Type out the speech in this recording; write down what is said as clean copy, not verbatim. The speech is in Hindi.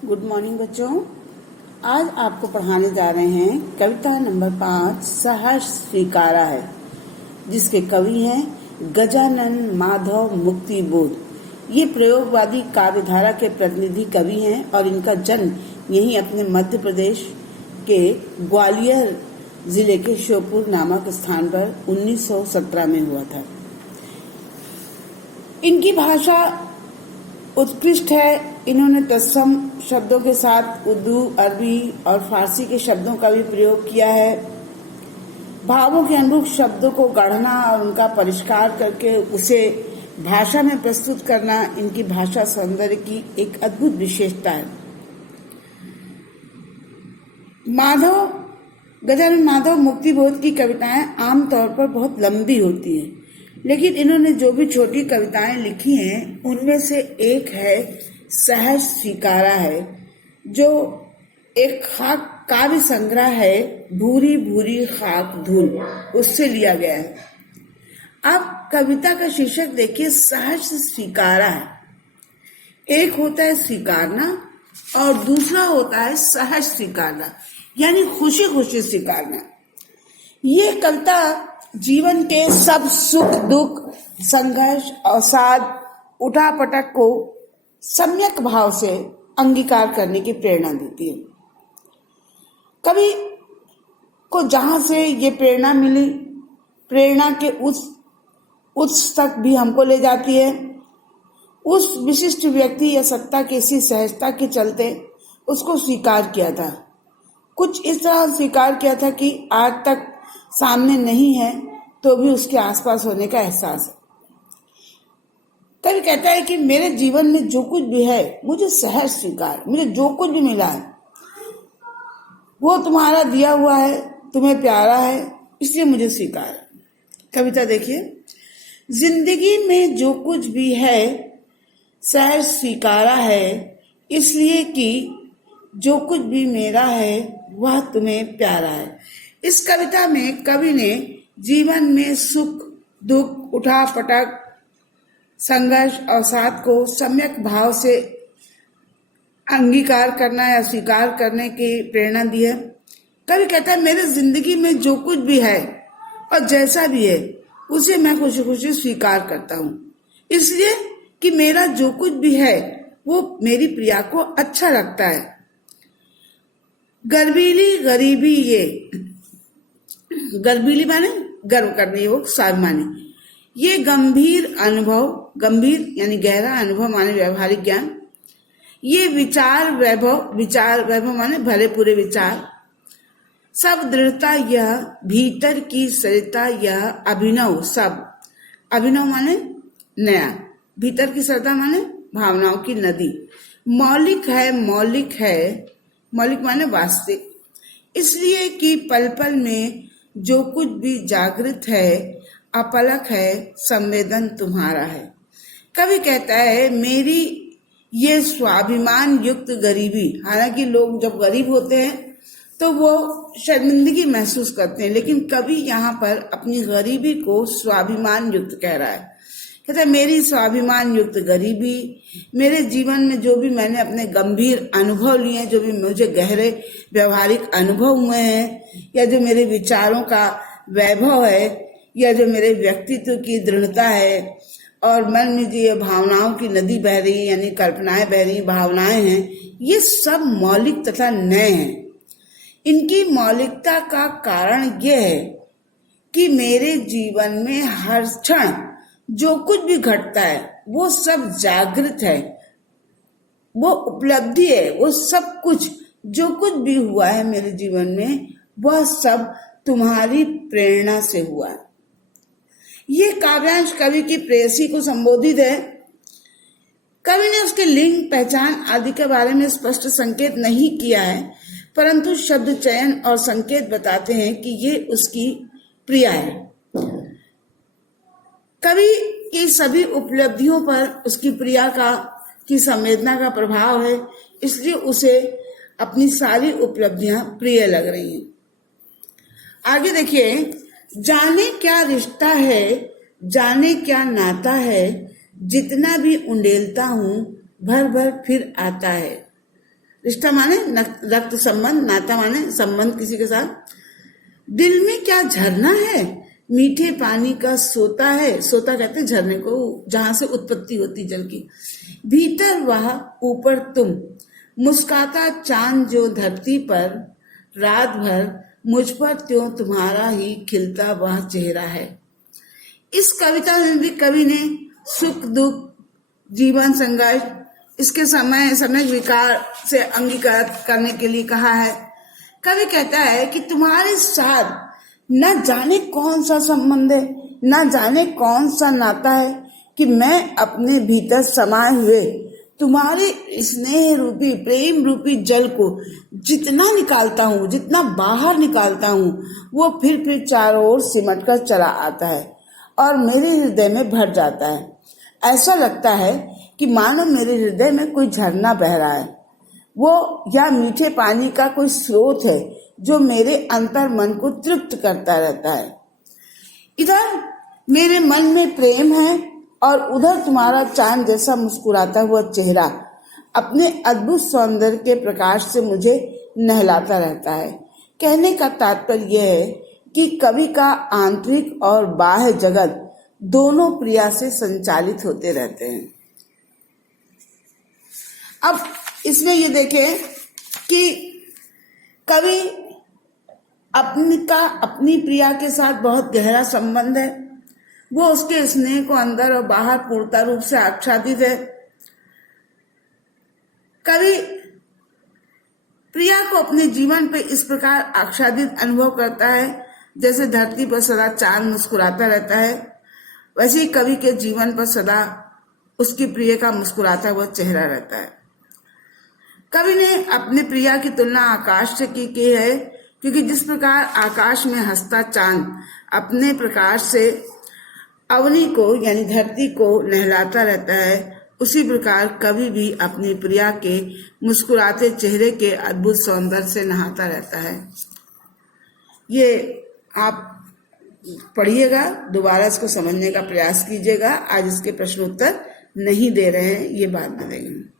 गुड मॉर्निंग बच्चों। आज आपको पढ़ाने जा रहे हैं कविता नंबर 5 सहर्ष स्वीकारा है, जिसके कवि हैं गजानन माधव मुक्तिबोध। ये प्रयोगवादी काव्यधारा के प्रतिनिधि कवि हैं और इनका जन्म यहीं अपने मध्य प्रदेश के ग्वालियर जिले के श्योपुर नामक स्थान पर 1917 में हुआ था। इनकी भाषा उत्कृष्ट है। इन्होंने तत्सम शब्दों के साथ उर्दू, अरबी और फारसी के शब्दों का भी प्रयोग किया है। भावों के अनुरूप शब्दों को गढ़ना और उनका परिष्कार करके उसे भाषा में प्रस्तुत करना इनकी भाषा सौंदर्य की एक अद्भुत विशेषता है। गजानन माधव मुक्तिबोध की कविताएं आमतौर पर बहुत लंबी होती हैं, लेकिन इन्होंने जो भी छोटी कविताएं लिखी हैं उनमें से एक है सहर्ष स्वीकारा है, जो एक खाक काव्य संग्रह है, भूरी भूरी खाक धूल, उससे लिया गया है। अब कविता का शीर्षक देखिए, सहर्ष स्वीकारा है। एक होता है स्वीकारना और दूसरा होता है सहर्ष स्वीकारना, यानी खुशी खुशी स्वीकारना। ये कविता जीवन के सब सुख दुख, संघर्ष, अवसाद, उठापटक को सम्यक भाव से अंगीकार करने की प्रेरणा देती है। कवि को जहां से ये प्रेरणा मिली, प्रेरणा के उस तक भी हमको ले जाती है। उस विशिष्ट व्यक्ति या सत्ता की इसी सहजता के चलते उसको स्वीकार किया था। कुछ इस तरह स्वीकार किया था कि आज तक सामने नहीं है तो भी उसके आसपास होने का एहसास है। कवि कहता है कि मेरे जीवन में जो कुछ भी है मुझे सहर्ष स्वीकार, मुझे जो कुछ भी मिला है वो तुम्हारा दिया हुआ है, तुम्हें प्यारा है, इसलिए मुझे स्वीकार। कविता देखिए, जिंदगी में जो कुछ भी है सहर्ष स्वीकारा है, इसलिए कि जो कुछ भी मेरा है वह तुम्हें प्यारा है। इस कविता में कवि ने जीवन में सुख दुख, उठापटक, संघर्ष, अवसाद को सम्यक भाव से अंगीकार करना या स्वीकार करने की प्रेरणा दी है। कवि कहता है मेरे जिंदगी में जो कुछ भी है और जैसा भी है उसे मैं खुशी खुशी स्वीकार करता हूँ, इसलिए कि मेरा जो कुछ भी है वो मेरी प्रिया को अच्छा लगता है। गर्बीली माने गर्व करनी, वो स्वाभिमानी। ये गंभीर यानी गहरा अनुभव माने व्यवहारिक ज्ञान। ये विचार वैभव माने भरे पूरे विचार। सब दृढ़ता यह, भीतर की सरिता यह, अभिनव सब। अभिनव माने नया, भीतर की सरिता माने भावनाओं की नदी। मौलिक माने वास्तविक, इसलिए कि पल पल में जो कुछ भी जागृत है, अपलक है, संवेदन तुम्हारा है। कवि कहता है मेरी ये स्वाभिमान युक्त गरीबी, हालांकि लोग जब गरीब होते हैं तो वो शर्मिंदगी महसूस करते हैं, लेकिन कवि यहाँ पर अपनी गरीबी को स्वाभिमान युक्त कह रहा है। कहता है मेरी स्वाभिमान युक्त गरीबी, मेरे जीवन में जो भी मैंने अपने गंभीर अनुभव लिए, जो भी मुझे गहरे व्यवहारिक अनुभव हुए हैं, या जो मेरे विचारों का वैभव है, या जो मेरे व्यक्तित्व की दृढ़ता है, और मन में जो भावनाओं की नदी बह रही, यानी कल्पनाएं बह रही, भावनाएं हैं, ये सब मौलिक तथा नए हैं। इनकी मौलिकता का कारण यह है कि मेरे जीवन में हर क्षण जो कुछ भी घटता है वो सब जागृत है, वो उपलब्धि है, वो सब कुछ जो कुछ भी हुआ है मेरे जीवन में वह सब तुम्हारी प्रेरणा से हुआ है। ये काव्यांश कवि की प्रेयसी को संबोधित है। कवि ने उसके लिंग, पहचान आदि के बारे में स्पष्ट संकेत नहीं किया है, परंतु शब्द चयन और संकेत बताते हैं कि ये उसकी प्रिया है। कवि की सभी उपलब्धियों पर उसकी प्रिया की संवेदना का प्रभाव है, इसलिए उसे अपनी सारी उपलब्धियां प्रिय लग रही हैं। आगे देखिए, जाने क्या रिश्ता है, जाने क्या नाता है, जितना भी उंडेलता हूँ भर भर फिर आता है। रिश्ता माने रक्त संबंध, नाता माने संबंध किसी के साथ। दिल में क्या झरना है, मीठे पानी का सोता है, सोता कहते झरने को जहां से उत्पत्ति होती जल की। भीतर वह ऊपर तुम, मुस्काता चांद जो धरती पर, रात भर मुझ पर त्यों तुम्हारा ही खिलता वह चेहरा है। इस कविता में भी कवि ने सुख दुख, जीवन संघर्ष, इसके समय विकार से अंगीकार करने के लिए कहा है। कवि कहता है कि तुम्हारे साथ न जाने कौन सा संबंध है, न जाने कौन सा नाता है कि मैं अपने भीतर समाये हुए तुम्हारे स्नेह रूपी, प्रेम रूपी जल को जितना निकालता हूँ, जितना बाहर निकालता हूँ, वो फिर चारों ओर सिमट कर चला आता है और मेरे हृदय में भर जाता है। ऐसा लगता है कि मानो मेरे हृदय में कोई झरना बह रहा है, वो या मीठे पानी का कोई स्रोत है जो मेरे अंतर मन को तृप्त करता रहता है। इधर मेरे मन में प्रेम है और उधर तुम्हारा चांद जैसा मुस्कुराता हुआ चेहरा अपने अद्भुत सौंदर्य के प्रकाश से मुझे नहलाता रहता है। कहने का तात्पर्य यह है कि कवि का आंतरिक और बाह्य जगत दोनों प्रिया से संचालित होते रहते हैं। अब इसमें ये देखें कि कवि अपनी प्रिया के साथ बहुत गहरा संबंध है। वो उसके स्नेह को अंदर और बाहर पूर्णता रूप से आच्छादित है। कवि प्रिया को अपने जीवन पे इस प्रकार आच्छादित अनुभव करता है जैसे धरती पर सदा चांद मुस्कुराता रहता है, वैसे ही कवि के जीवन पर सदा उसकी प्रिय का मुस्कुराता हुआ चेहरा रहता है। कवि ने अपने प्रिया की तुलना आकाश से की है, क्योंकि जिस प्रकार आकाश में हंसता चांद अपने प्रकाश से अवनी को यानी धरती को नहलाता रहता है, उसी प्रकार कवि भी अपनी प्रिया के मुस्कुराते चेहरे के अद्भुत सौंदर्य से नहाता रहता है। ये आप पढ़िएगा, दोबारा इसको समझने का प्रयास कीजिएगा। आज इसके प्रश्न उत्तर नहीं दे रहे हैं, ये बाद में देंगे।